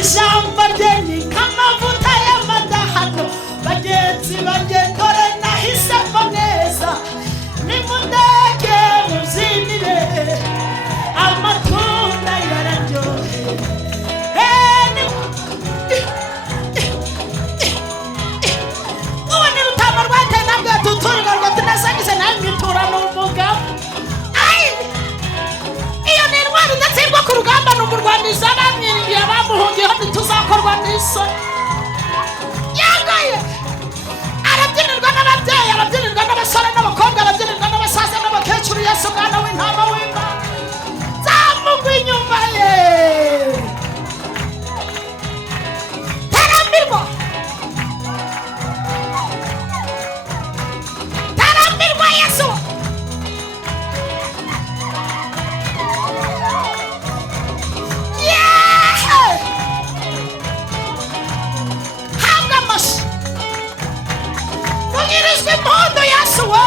ijambo rye ni nk'amavuta y'amadahano bagenzi banjye dore nahisemo neza nimundeke mubyinire amatunda yararyoheye ubu ni rutama rwateye ntabwo yatuturwa ngo tunasangize nawe mwitura n'umugabo iyo ni intwari idatsindwa ku rugamba ni umurwaniza bamwiringiye bamuhungiyeho ntituzakorwa n'isoni yangaye arabyinirwa n'ababyeyi arabyinirwa n'abasore n'abakobwa arabyinirwa n'abasaza n'abakecuru yesu umwana w'intama w'imana zamugwa inyuma ye taramirwa taramirwa yesu habwa amashi vugirizwa impundu yesu we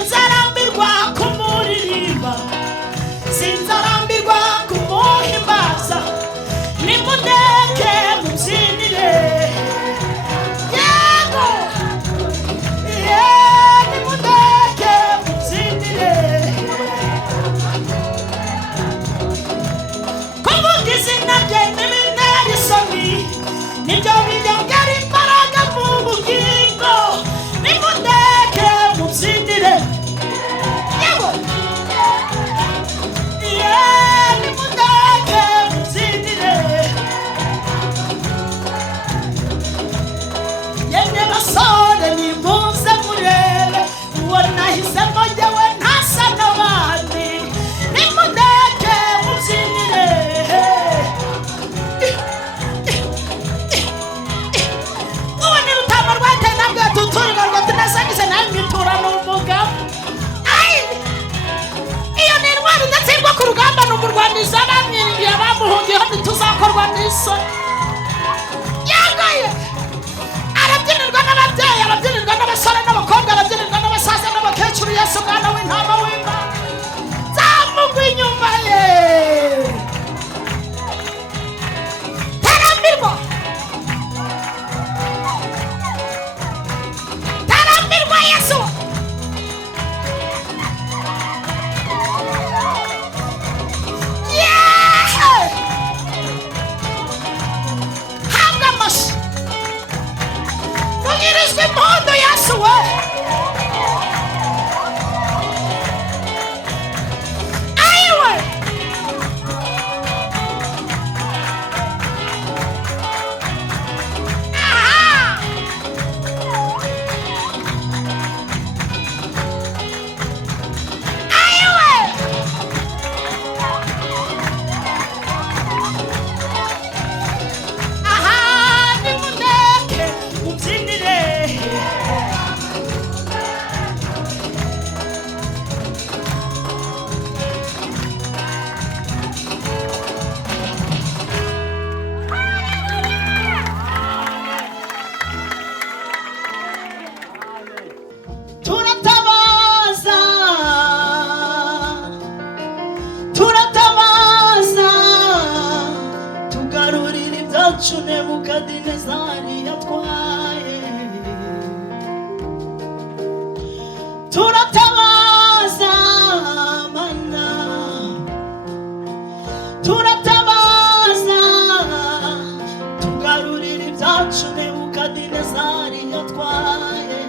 nzarambirwa kumuririmba, sinzarambirwa kumuhimbaza, nimundeke mubyinire, yego nimundeke mubyinire, kuvuga izina rye ntibintera isoni, nibyo binyongera imbaraga mu bugingo, nimundeke mubyinire, yego nimundeke mubyinire, yemwe basore nimuze murebe uwo nahisemo jyewe ntasa n'abandi, nimundeke mubyinire, uwo ni rutama rwateye ntabwo tuturwa ngo tunasangize nawe imitura n'umugabo. Iyo ni intwari idatsindwa ku rugamba, ni umurwaniza bamwiringiye bamuhungiyeho ntituzakorwa n'isoni. Yangaye arabyinirwa n'ababyeyi, arabyinirwa n'abasore n'abakobwa, arabyinirwa n'abasaza n'abakecuru, Yesu mwana w'intama w'Imana, nzamugwa inyuma ye, tarambirwa, tarambirwa Yesu, habwa amashyi, vugirizwa impundu Yesu we, ayiwe aha ayiwe aha nimundeke mubyinire, turatabaza, turatabaza, tugarurira ibyacu Nebukadinezari yatwaye, turatabaza mana, turatabaza, tugarurira ibyacu Nebukadinezari yatwaye,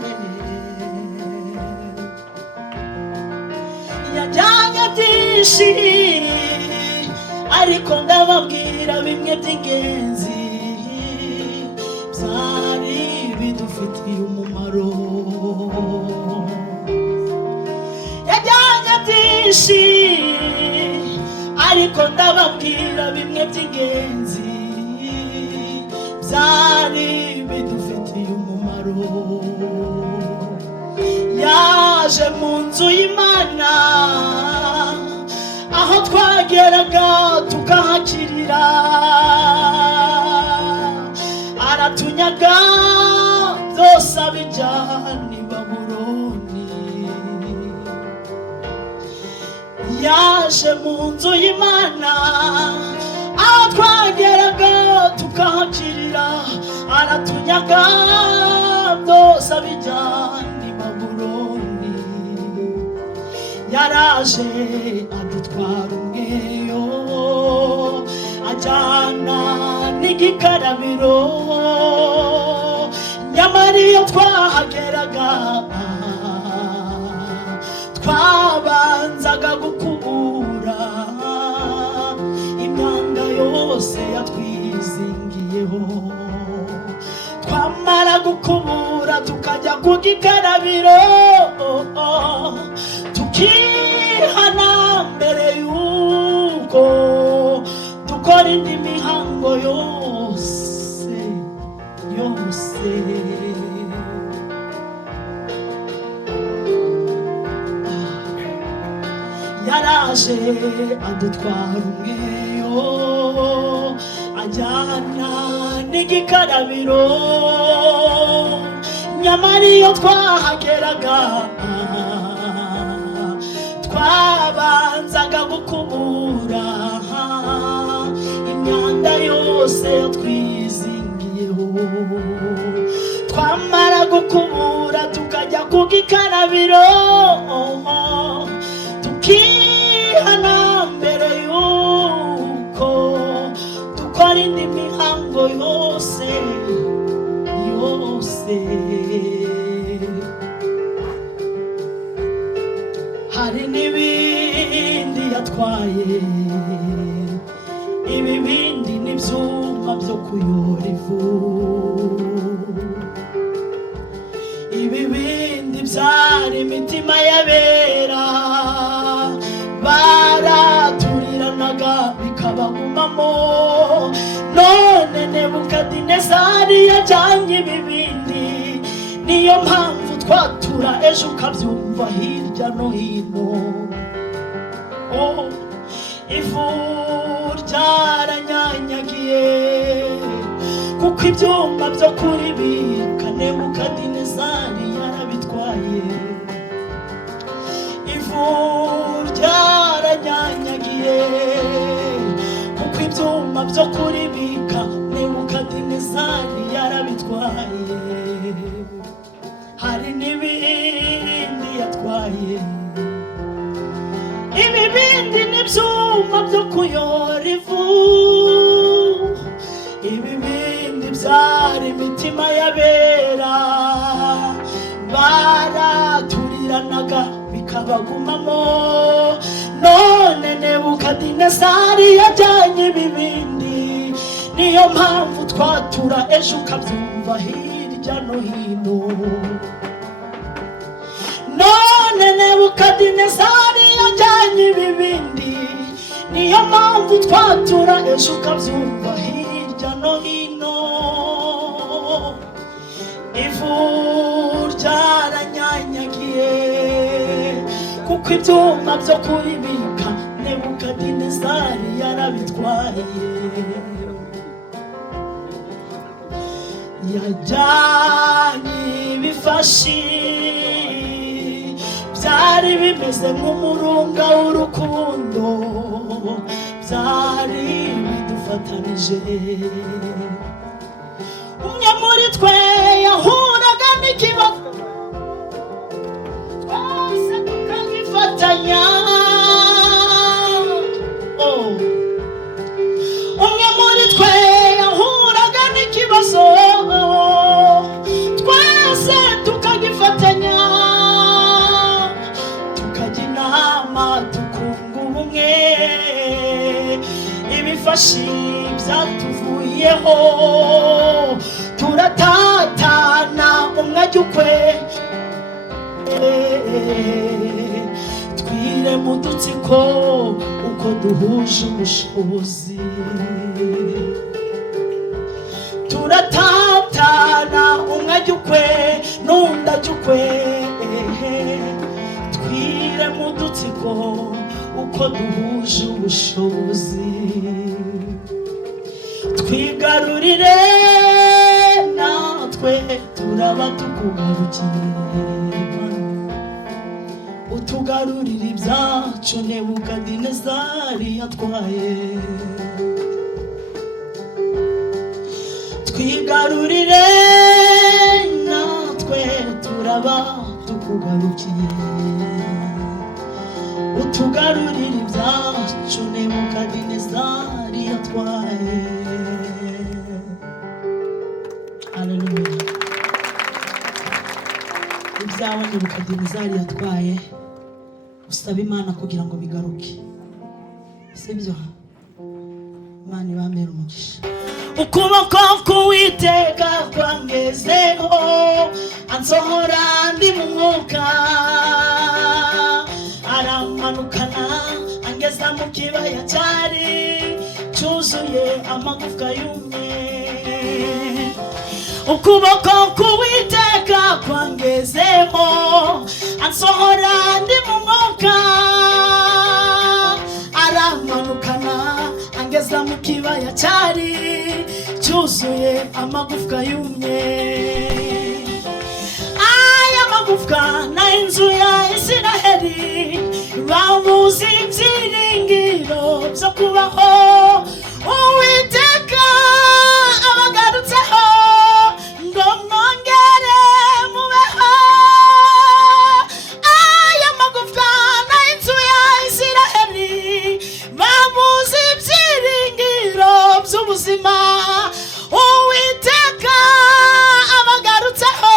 yajyanye byinshi ariko ndababwira bimwe by'ingenzi byari bidufitiye umumaro, yajyanye byinshi ariko ndababwira bimwe by'ingenzi byari bidufitiye umumaro, yaje mu nzu y'Imana aho twageraga tukahakirira, aratunyaga byose abijyana i Babuloni, yaje mu nzu y'Imana aho twageraga tukahakirira, aratunyaga byose abijyana i Babuloni, yaraje adutwara umweyo ajyana n'igikarabiro, nyamara iyo twahageraga twabanzaga gukubura imyanda yose yatwizingiyeho, twamara gukubura tukajya ku gikarabiro, tukihana mbere y'uko dukora indi mihango yose yose. Yaraje adutwara umweyo ajyana n'igikarabiro, nyamara iyo twahageraga gukubura imyanda yose twizingiyeho, twamara gukubura tukajya ku gikarabiro tukihana mbere yuko dukora indi mihango yose yose. Hari n'ibindi yatwaye, ibibindi n'ibyuma byo kuyora ivu, ibibindi byari imitima y'abera, baraturiranaga bikabagumamo. None Nebukadinezari yajyanye ibibindi, niyo mpamvu twatura ejo ukabyumva hirya no hino. Ivu ryaranyanyagiye kuko ibyuma byo kuribika Nebukadinezari yarabitwaye. Ivu ryaranyanyagiye kuko ibyuma byo kuribika Nebukadinezari yarabitwaye. Hari n'ibindi yatwaye, ibibindi n'ibyuma byo kuyora ivu, ibibindi byari imitima y'abera, baraturiranaga bikabagumamo. None Nebukadinezari yajyanye ibibindi, niyo mpamvu twatura ejo ukabyumva hirya no hino. None Nebukadinezari yajyanye ibibindi, niyo mpamvu twatura ejo ukabyumva hirya no hino. Ivu ryaranyanyagiye kuko ibyuma byo kuribika Nebukadinezari yarabitwaye. Yajyanye ibifashi byari bimeze nk'umurunga w'urukundo, byari bidufatanije. Umwe muri twe yahuraga n'ikibazo, twese tukagifatanya. Umwe muri twe yahuraga n'ikibazo, twese tukagifatanya, tukajya inama tukunga ubumwe. Ibifashi byatuvuyeho, turatatana umwe ajya ukwe, twire mu dutsiko uko duhuje ubushobozi. Turatatana umwe ajya ukwe n'undi ajya ukwe, twire mu dutsiko uko duhuje ubushobozi. Twigarurire natwe turaba tukugarukiye, utugarurire ibyacu Nebukadinezari yatwaye. Twigarurire natwe turaba tukugarukiye, utugarurire ibyacu Nebukadinezari yatwaye. Haleluya. Ibyawe Nebukadinezari yatwaye, usaba Imana kugira ngo bigaruke, sibyo? Imana ibamere umugisha. Ukuboko k'Uwiteka kwangezeho, ansohora ndi mu mwuka, aramanukana angeza mu kibaya cyari cyuzuye amagufwa yumye. Ukuboko k'Uwiteka kwangezeho, ansohora ndi mu mwuka, aramanukana angeza mu kibaya cyari cyuzuye amagufwa yumye. Aya magufwa na inzu ya Isiraheli bamuze ibyiringiro ibyiringiro byo kubaho uwiteka abagarutseho ngo mwongere mubeho aya magufwa n'inzu ya Isiraheli babuze ibyiringiro by'ubuzima uwiteka abagarutseho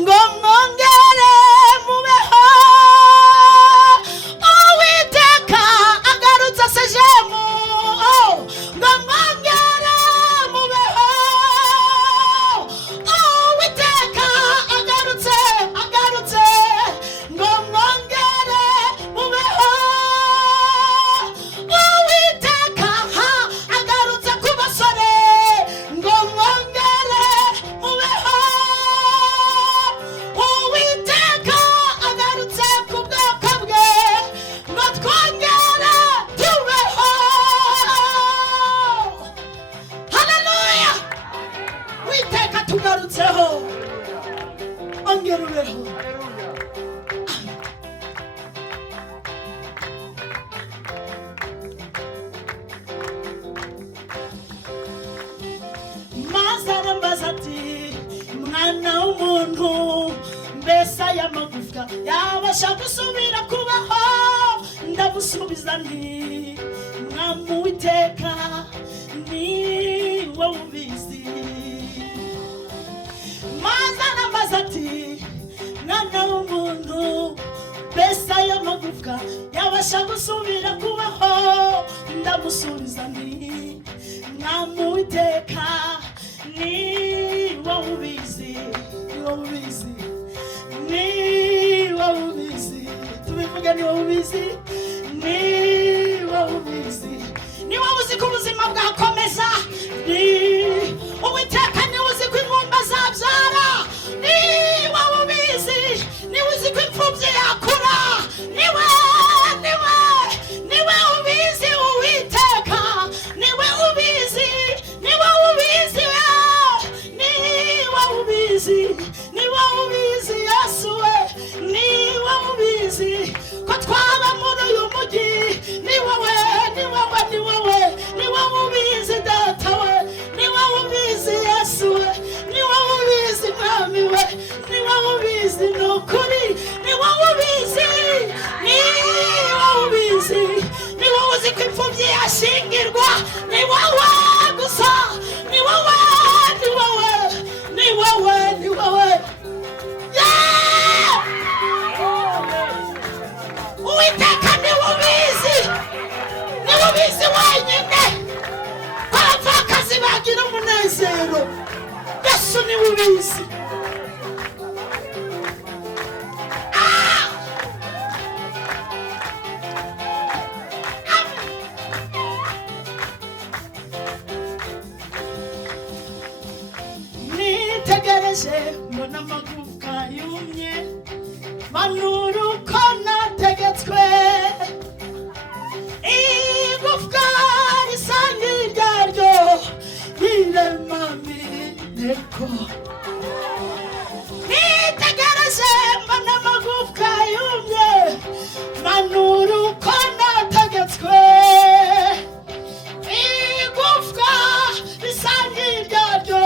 ngo mwongere mubeho uwiteka agarutse sejemu ngo mwongere mubeho uwiteka agarutse ngo mwongere mubeho uwiteka agarutse ku basore ngo mwongere mubeho uwiteka agarutse ku bwoko bwe ngo twongere tubeho. Haleluya! Uwiteka tugarutseho ongera ubeho. maze arambaza ati mwana w'umuntu mbese aya magufwa yabasha gusubira kubaho ndamusubiza nti mwami uwiteka ni wowe ubizi maze arambaza ati mwana w'umuntu mbese aya magufwa yabasha gusubira kubaho ndamusubiza nti mwami uwiteka ni wowe ubizi ni wowe ubizi tubivuge ni wowe ubizi ni wowe ubizi ni wowe uzi ko ubuzima bwakomeza ni uwiteka ni uzi ko inkumba zabyara ni wowe ubizi ni uzi ko imfubyi yakura ni we ubizi uwiteka ni we ubizi ni wowe ubizi ni wowe ubizi ni wowe ubizi Yesu we ni wowe ubizi ko twaba muri uyu mujyi ni wowe ubizi data we ni wowe ubizi Yesu we ni wowe ubizi mwami we ni wowe ubizi ni ukuri ni wowe ubizi ni wowe uzi ko imfubyi yashingirwa ni wowe gusa ni wowe uwiteka ni wowe ubizi wenyine ko abapfakazi bagira umunezero Yesu ni wowe ubizi. Nitegereje mbona amagufwa yumye manura uko nategetswe igufwa risa nk'iryaryo rirema mineko nitegereje mbona amagufwa yumye manura uko nategetswe igufwa risa nk'iryaryo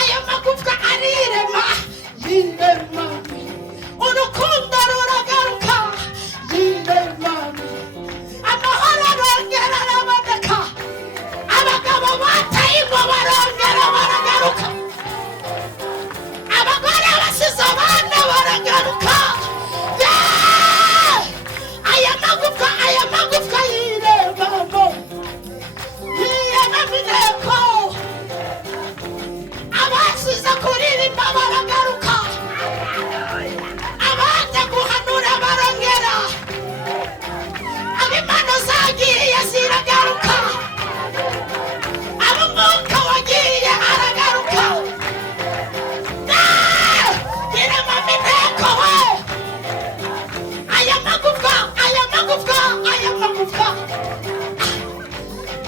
aya magufwa arirema urukundo ruragaruka amahoro arongera araboneka abagabo bataye ingo barongera baragaruka abagore basize abana baragaruka aya magufwa yiremamo mineko abasize kuririmba baragaruka abanze guhanura barongera ab'imano zagiye ziragaruka ab'umwuka wagiye aragaruka yirema mineko we aya magufwa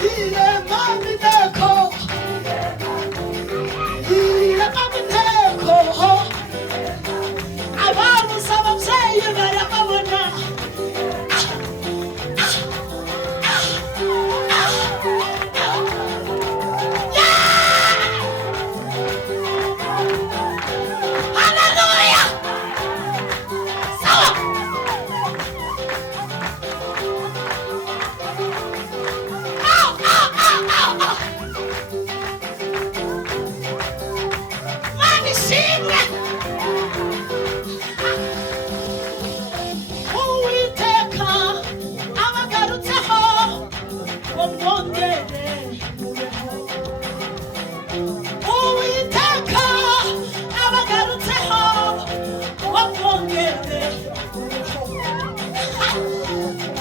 yirema mineko mutwongere uwiteka abagarutseho batwongere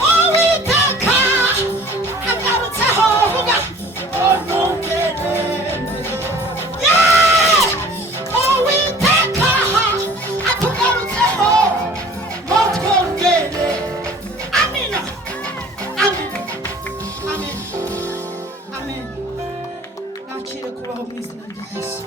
uwiteka agarutseho vuga onongere uwiteka atugarutseho batwongere amina amen amen amen nakire kubaho mu izina rya yesu